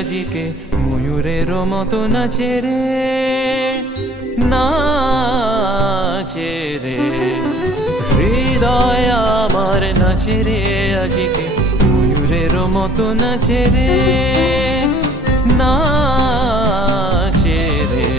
আজিকে ময়ূরের মতো নাচে রে, নাচে রে। হৃদয় আমার নাচে রে আজিকে ময়ূরের মতো নাচে রে, নাচে রে।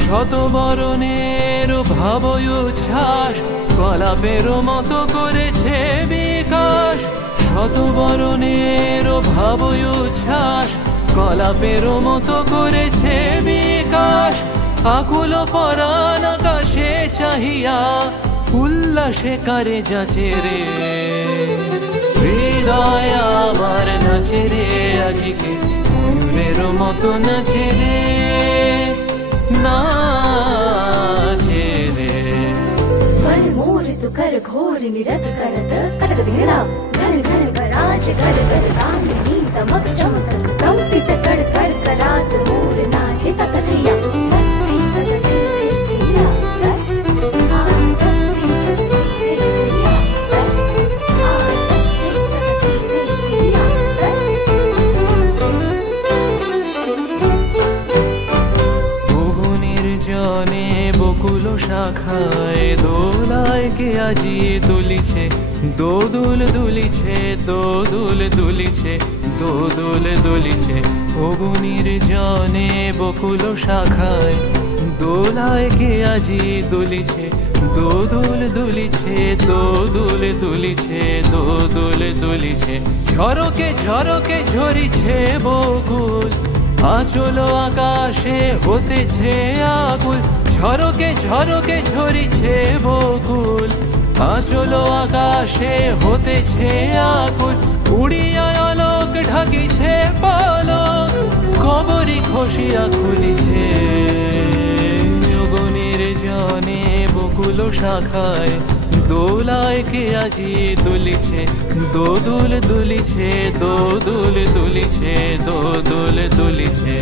শতবরণের ভাবই উচ্ছ্বাস কলাপের মতো করেছে বিকাশ। শতবরণের ভাবই উচ্ছ্বাস কলাপের মতো করেছে বিকাশ। আকুল পরাণ আকাশে চাহিয়া উল্লাসে কারে যাচে রে, হৃদয় আমার নাচে রে আজিকে ময়ূরের মতো নাচে রে, नाचे रे। मन मोर तु कर घोर निरत करत कटक दिला घन घन कराज कर कर रानी तमक चमक कंपित कर कर करात मोर नाचे तकतिया বকুল শাখায় দোলায় কে আজি দুলিছে, দোদুল দুলিছে, দোদুল দুলিছে, দোদুল দুলিছে। অবনীর জনে বকুল শাখায় দোলায় কে আজি দুলিছে, দোদুল দুলিছে, দোদুল দুলিছে, দোদুল দুলিছে। ঝরকে ঝরকে ঝরিছে বকুল আচল আকাশে হতেছে আকুল। ঝরকে ঝরকে ঝরিছে বকুল আচল আকাশে হতেছে আকুল। উড়িয়া আলোক ঢাকিছে পালক কবরী খসিয়া খুলিছে। অগণির জনে বকুল শাখায় দোলায় কে আজি দুলিছে, দোদুল দুলিছে, দোদুল দুলিছে, দোদুল দুলিছে।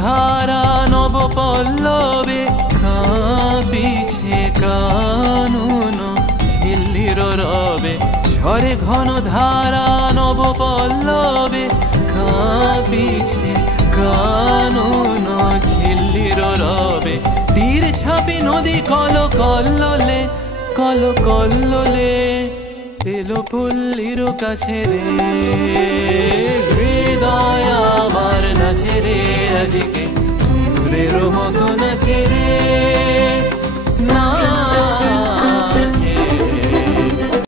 ধারা নব পল্লবে কাঁপিছে কানন ঝিল্লির রবে। ঝরে ঘন ধারা নব পল্লবে কাঁপিছে কানন ঝিল্লির রবে। তীর ছাপি নদী কল কল্লোলে, কল কল্লোলে এলো পল্লীর কাছে রে। হৃদয় আমার নাচে রে আজিকে